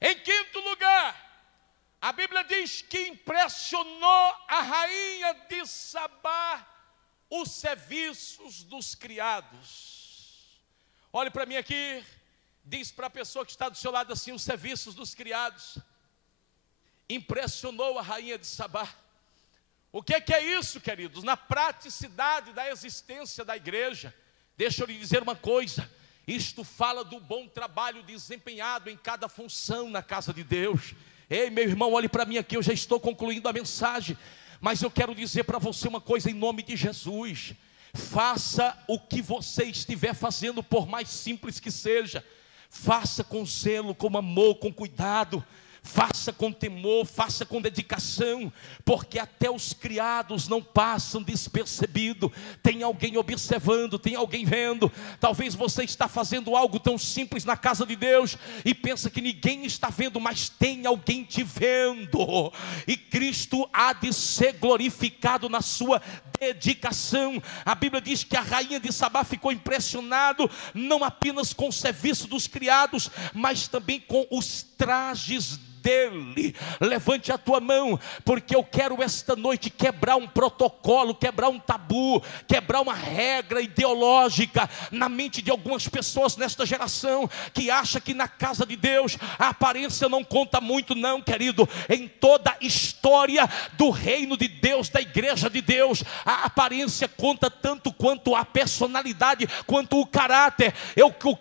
Em quinto lugar, a Bíblia diz que impressionou a rainha de Sabá os serviços dos criados. Olhe para mim aqui, diz para a pessoa que está do seu lado assim: os serviços dos criados impressionou a rainha de Sabá. O que é isso, queridos? Na praticidade da existência da igreja, deixa eu lhe dizer uma coisa: isto fala do bom trabalho desempenhado em cada função na casa de Deus. Ei, meu irmão, olhe para mim aqui, eu já estou concluindo a mensagem, mas eu quero dizer para você uma coisa em nome de Jesus: faça o que você estiver fazendo, por mais simples que seja, faça com zelo, com amor, com cuidado. Faça com temor, faça com dedicação, porque até os criados não passam despercebido. Tem alguém observando, tem alguém vendo. Talvez você está fazendo algo tão simples na casa de Deus e pensa que ninguém está vendo, mas tem alguém te vendo. E Cristo há de ser glorificado na sua dedicação. A Bíblia diz que a rainha de Sabá ficou impressionado não apenas com o serviço dos criados, mas também com os trajes dele. Levante a tua mão, porque eu quero esta noite quebrar um protocolo, quebrar um tabu, quebrar uma regra ideológica na mente de algumas pessoas nesta geração, que acha que na casa de Deus a aparência não conta muito. Não, querido, em toda a história do reino de Deus, da igreja de Deus, a aparência conta tanto quanto a personalidade, quanto o caráter.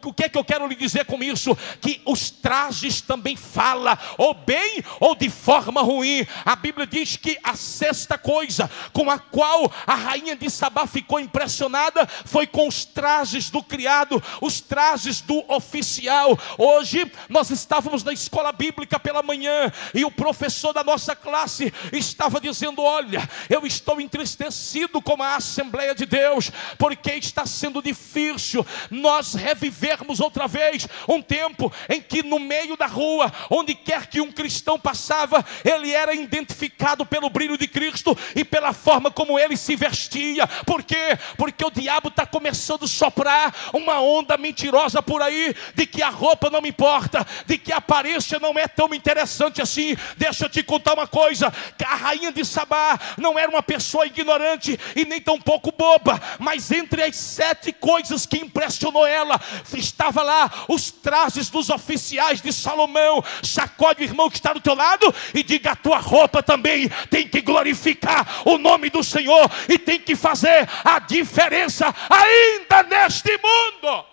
O que é que eu quero lhe dizer com isso? Que os trajes também falam, ou bem ou de forma ruim. A Bíblia diz que a sexta coisa com a qual a rainha de Sabá ficou impressionada foi com os trajes do criado, os trajes do oficial. Hoje nós estávamos na escola bíblica pela manhã e o professor da nossa classe estava dizendo: olha, eu estou entristecido com a Assembleia de Deus, porque está sendo difícil nós revivermos outra vez um tempo em que no meio da rua, onde quer que um cristão passava, ele era identificado pelo brilho de Cristo e pela forma como ele se vestia. Por quê? Porque o diabo está começando a soprar uma onda mentirosa por aí, de que a roupa não me importa, de que a aparência não é tão interessante assim. Deixa eu te contar uma coisa, que a rainha de Sabá não era uma pessoa ignorante e nem tão pouco boba, mas entre as 7 coisas que impressionou ela, estava lá os trajes dos oficiais de Salomão. Sacode o irmão que está do teu lado e diga: a tua roupa também tem que glorificar o nome do Senhor e tem que fazer a diferença ainda neste mundo.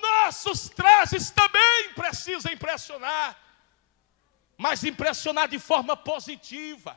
Nossos trajes também precisam impressionar, mas impressionar de forma positiva,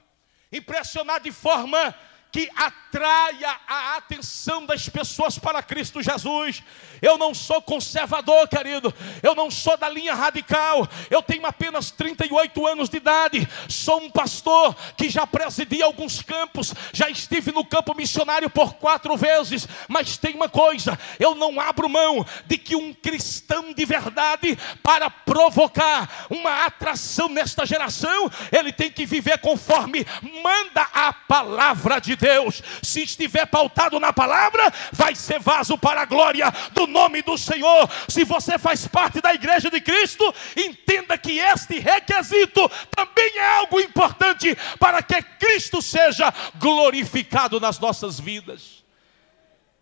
impressionar de forma que atraia a atenção das pessoas para Cristo Jesus. Eu não sou conservador, querido, eu não sou da linha radical, eu tenho apenas 38 anos de idade, sou um pastor que já presidi alguns campos, já estive no campo missionário por 4 vezes, mas tem uma coisa, eu não abro mão de que um cristão de verdade, para provocar uma atração nesta geração, ele tem que viver conforme manda a palavra de Deus. Se estiver pautado na palavra, vai ser vaso para a glória do nome do Senhor. Se você faz parte da igreja de Cristo, entenda que este requisito também é algo importante para que Cristo seja glorificado nas nossas vidas.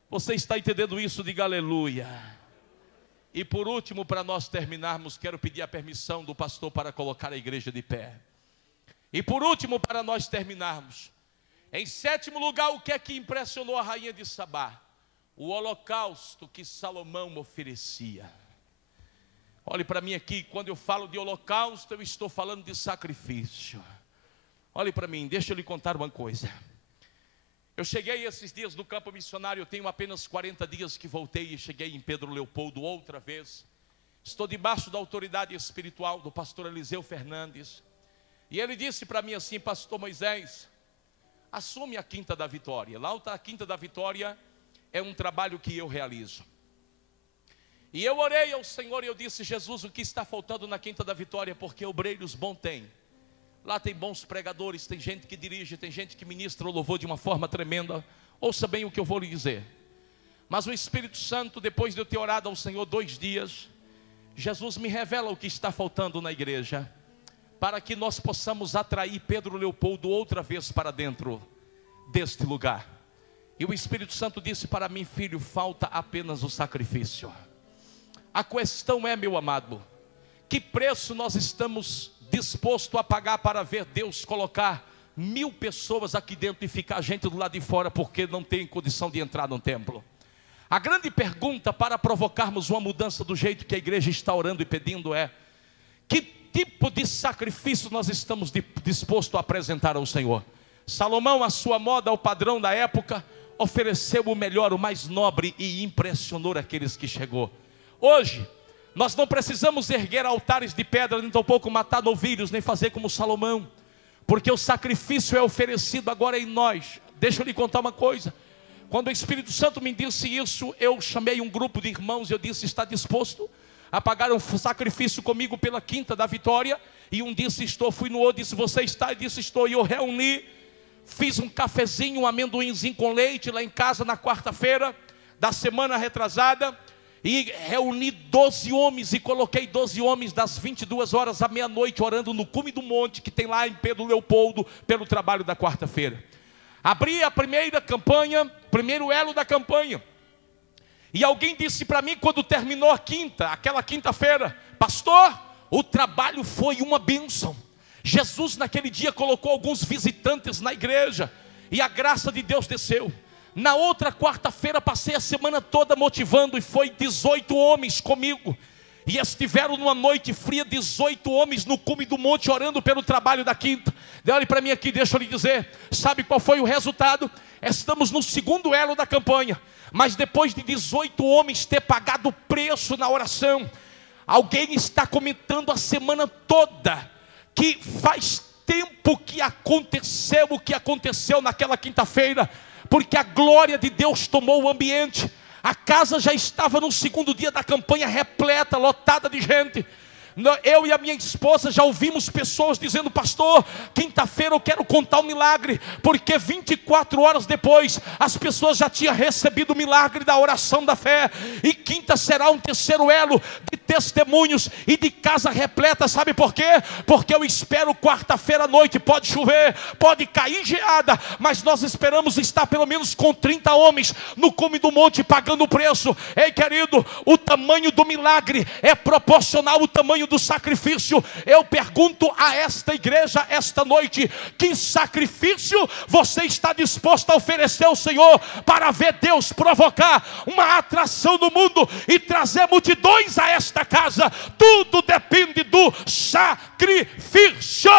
Você está entendendo isso? Diga aleluia. E por último, para nós terminarmos, quero pedir a permissão do pastor para colocar a igreja de pé. E por último, para nós terminarmos, em 7º lugar, o que é que impressionou a rainha de Sabá? O holocausto que Salomão oferecia. Olhe para mim aqui, quando eu falo de holocausto, eu estou falando de sacrifício. Olhe para mim, deixa eu lhe contar uma coisa. Eu cheguei esses dias do campo missionário, eu tenho apenas 40 dias que voltei e cheguei em Pedro Leopoldo outra vez. Estou debaixo da autoridade espiritual do pastor Eliseu Fernandes. E ele disse para mim assim: pastor Moisés, assume a Quinta da Vitória. Lá a Quinta da Vitória é um trabalho que eu realizo. E eu orei ao Senhor e eu disse: Jesus, o que está faltando na Quinta da Vitória? Porque obreiros bons tem. Lá tem bons pregadores, tem gente que dirige, tem gente que ministra o louvor de uma forma tremenda. Ouça bem o que eu vou lhe dizer. Mas o Espírito Santo, depois de eu ter orado ao Senhor 2 dias, Jesus me revela o que está faltando na igreja, para que nós possamos atrair Pedro Leopoldo outra vez para dentro deste lugar. E o Espírito Santo disse para mim: filho, falta apenas o sacrifício. A questão é, meu amado, que preço nós estamos dispostos a pagar para ver Deus colocar 1000 pessoas aqui dentro e ficar gente do lado de fora porque não tem condição de entrar no templo? A grande pergunta para provocarmos uma mudança do jeito que a igreja está orando e pedindo é: que tipo de sacrifício nós estamos dispostos a apresentar ao Senhor? Salomão, a sua moda, ao padrão da época, ofereceu o melhor, o mais nobre, e impressionou aqueles que chegou. Hoje, nós não precisamos erguer altares de pedra, nem tampouco matar novilhos, nem fazer como Salomão, porque o sacrifício é oferecido agora em nós. Deixa eu lhe contar uma coisa. Quando o Espírito Santo me disse isso, eu chamei um grupo de irmãos e eu disse: está disposto a pagar um sacrifício comigo pela Quinta da Vitória? E um disse: estou. Fui no outro, disse: você está? E disse: estou. E eu reuni, fiz um cafezinho, um amendoinzinho com leite lá em casa na quarta-feira da semana retrasada, e reuni 12 homens e coloquei 12 homens das 22 horas à meia-noite orando no cume do monte que tem lá em Pedro Leopoldo, pelo trabalho da quarta-feira. Abri a primeira campanha, primeiro elo da campanha. E alguém disse para mim, quando terminou a quinta, aquela quinta-feira: pastor, o trabalho foi uma bênção. Jesus naquele dia colocou alguns visitantes na igreja e a graça de Deus desceu. Na outra quarta-feira passei a semana toda motivando, e foi 18 homens comigo. E estiveram numa noite fria, 18 homens no cume do monte orando pelo trabalho da quinta. Olhe para mim aqui, deixa eu lhe dizer. Sabe qual foi o resultado? Estamos no segundo elo da campanha, mas depois de 18 homens ter pagado o preço na oração, alguém está comentando a semana toda que faz tempo que aconteceu o que aconteceu naquela quinta-feira, porque a glória de Deus tomou o ambiente. A casa já estava no segundo dia da campanha repleta, lotada de gente. Eu e a minha esposa já ouvimos pessoas dizendo: pastor, quinta-feira eu quero contar o milagre, porque 24 horas depois as pessoas já tinham recebido o milagre da oração da fé. E quinta será um terceiro elo de testemunhos e de casa repleta. Sabe por quê? Porque eu espero quarta-feira à noite. Pode chover, pode cair geada, mas nós esperamos estar pelo menos com 30 homens no cume do monte pagando o preço. Ei, querido, o tamanho do milagre é proporcional ao tamanho do sacrifício. Eu pergunto a esta igreja esta noite: que sacrifício você está disposto a oferecer ao Senhor para ver Deus provocar uma atração no mundo e trazer multidões a esta casa? Tudo depende do sacrifício.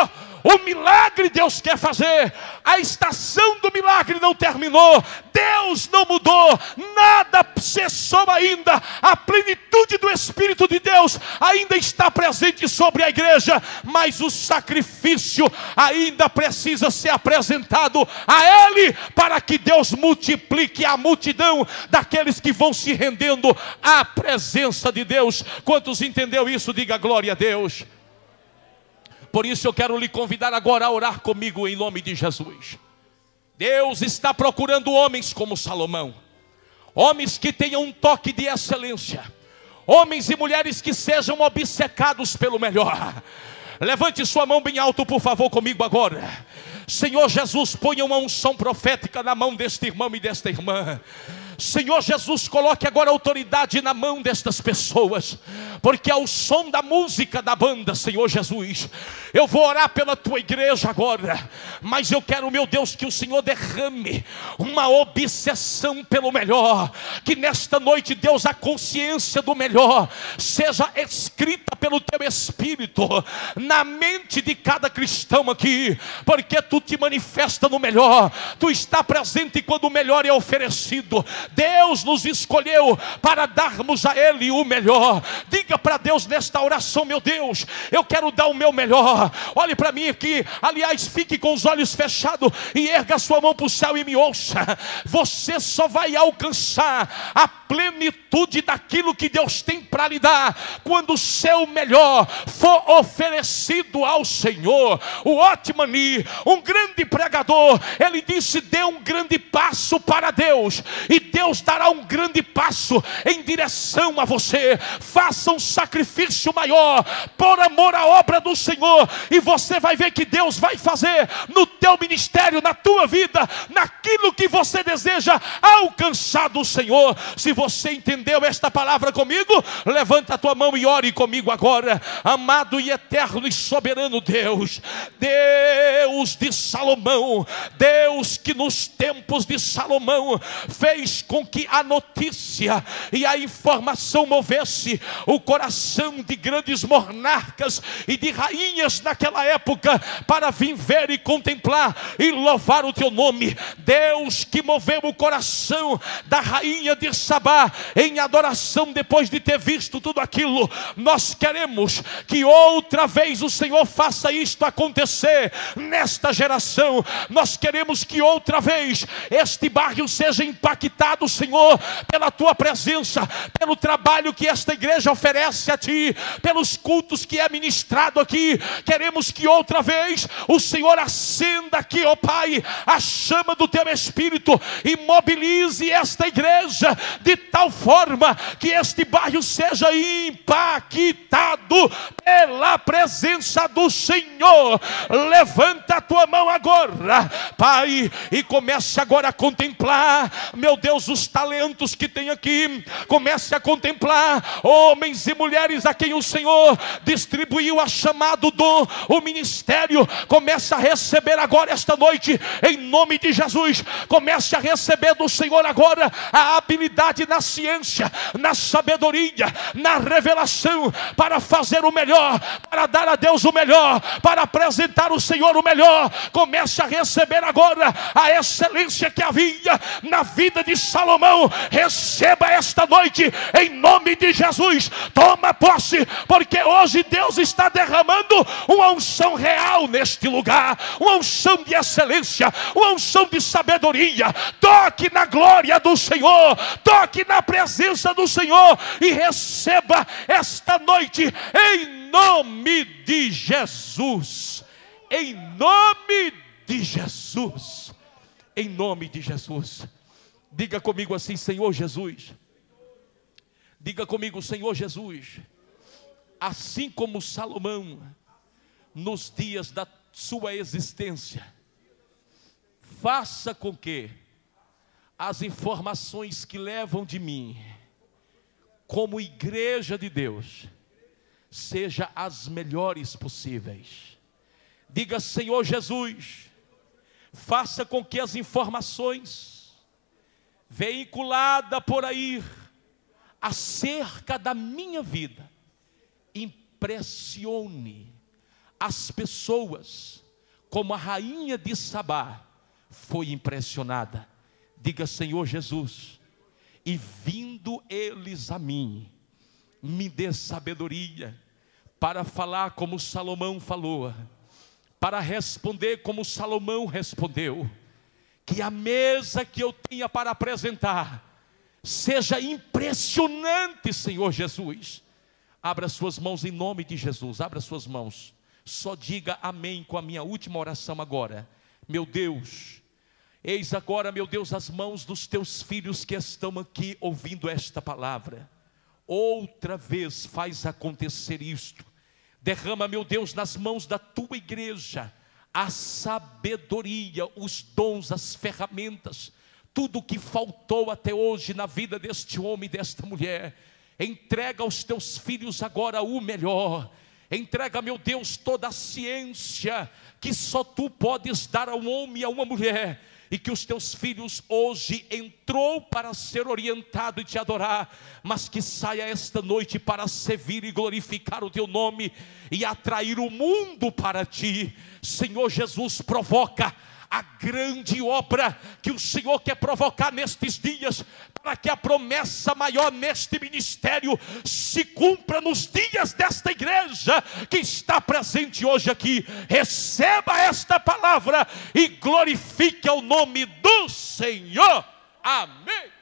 O milagre Deus quer fazer. A estação do milagre não terminou. Deus não mudou. Nada cessou ainda. A plenitude do Espírito de Deus ainda está presente sobre a igreja. Mas o sacrifício ainda precisa ser apresentado a Ele, para que Deus multiplique a multidão daqueles que vão se rendendo à presença de Deus. Quantos entenderam isso? Diga glória a Deus. Por isso eu quero lhe convidar agora a orar comigo em nome de Jesus. Deus está procurando homens como Salomão, homens que tenham um toque de excelência, homens e mulheres que sejam obcecados pelo melhor. Levante sua mão bem alto, por favor, comigo agora. Senhor Jesus, ponha uma unção profética na mão deste irmão e desta irmã. Senhor Jesus, coloque agora autoridade na mão destas pessoas, porque ao som da música da banda, Senhor Jesus, eu vou orar pela tua igreja agora, mas eu quero, meu Deus, que o Senhor derrame uma obsessão pelo melhor, que nesta noite, Deus, a consciência do melhor seja escrita pelo teu Espírito na mente de cada cristão aqui, porque tu te manifesta no melhor, tu está presente quando o melhor é oferecido. Deus nos escolheu para darmos a Ele o melhor. Diga para Deus nesta oração: meu Deus, eu quero dar o meu melhor. Olhe para mim aqui, aliás, fique com os olhos fechados e erga a sua mão para o céu e me ouça. Você só vai alcançar a plenitude daquilo que Deus tem para lhe dar quando o seu melhor for oferecido ao Senhor. O Otmani, um grande pregador, ele disse: dê um grande passo para Deus, e Deus dará um grande passo em direção a você. Faça um sacrifício maior por amor à obra do Senhor, e você vai ver que Deus vai fazer no teu ministério, na tua vida, naquilo que você deseja alcançar do Senhor. Se você entendeu esta palavra comigo, levanta a tua mão e ore comigo agora. Amado e eterno e soberano Deus, Deus de Salomão, Deus que nos tempos de Salomão fez com que a notícia e a informação movesse o coração de grandes monarcas e de rainhas naquela época para vir ver e contemplar e louvar o teu nome. Deus que moveu o coração da rainha de Sabá em adoração depois de ter visto tudo aquilo, nós queremos que outra vez o Senhor faça isto acontecer nesta geração. Nós queremos que outra vez este bairro seja impactado, Senhor, pela tua presença, pelo trabalho que esta igreja oferece a ti, pelos cultos que é ministrado aqui. Queremos que outra vez o Senhor acenda aqui, ó Pai, a chama do teu Espírito e mobilize esta igreja de tal forma que este bairro seja impactado pela presença do Senhor. Levanta a tua mão agora, Pai, e comece agora a contemplar, meu Deus, os talentos que tem aqui. Comece a contemplar homens e mulheres a quem o Senhor distribuiu a chamado dom, o ministério. Comece a receber agora esta noite, em nome de Jesus. Comece a receber do Senhor agora a habilidade na ciência, na sabedoria, na revelação, para fazer o melhor, para dar a Deus o melhor, para apresentar o Senhor o melhor. Comece a receber agora a excelência que havia na vida de Salomão. Receba esta noite em nome de Jesus. Toma posse, porque hoje Deus está derramando uma unção real neste lugar, uma unção de excelência, uma unção de sabedoria. Toque na glória do Senhor, toque na presença do Senhor e receba esta noite em nome de Jesus, em nome de Jesus, em nome de Jesus. Diga comigo assim: Senhor Jesus. Diga comigo: Senhor Jesus. Assim como Salomão, nos dias da sua existência, faça com que as informações que levam de mim, como igreja de Deus, sejam as melhores possíveis. Diga: Senhor Jesus, faça com que as informações veiculadas por aí acerca da minha vida impressione as pessoas como a rainha de Sabá foi impressionada. Diga: Senhor Jesus, e vindo eles a mim, me dê sabedoria para falar como Salomão falou, para responder como Salomão respondeu. Que a mesa que eu tenha para apresentar seja impressionante, Senhor Jesus. Abra suas mãos em nome de Jesus, abra suas mãos. Só diga amém com a minha última oração agora. Meu Deus, eis agora, meu Deus, as mãos dos teus filhos que estão aqui ouvindo esta palavra. Outra vez faz acontecer isto. Derrama, meu Deus, nas mãos da tua igreja a sabedoria, os dons, as ferramentas, tudo o que faltou até hoje na vida deste homem e desta mulher. Entrega aos teus filhos agora o melhor. Entrega, meu Deus, toda a ciência que só tu podes dar a um homem e a uma mulher. E que os teus filhos hoje entrou para ser orientado e te adorar, mas que saia esta noite para servir e glorificar o teu nome e atrair o mundo para ti. Senhor Jesus, provoca a grande obra que o Senhor quer provocar nestes dias, para que a promessa maior neste ministério se cumpra nos dias desta igreja que está presente hoje aqui. Receba esta palavra e glorifique o nome do Senhor. Amém.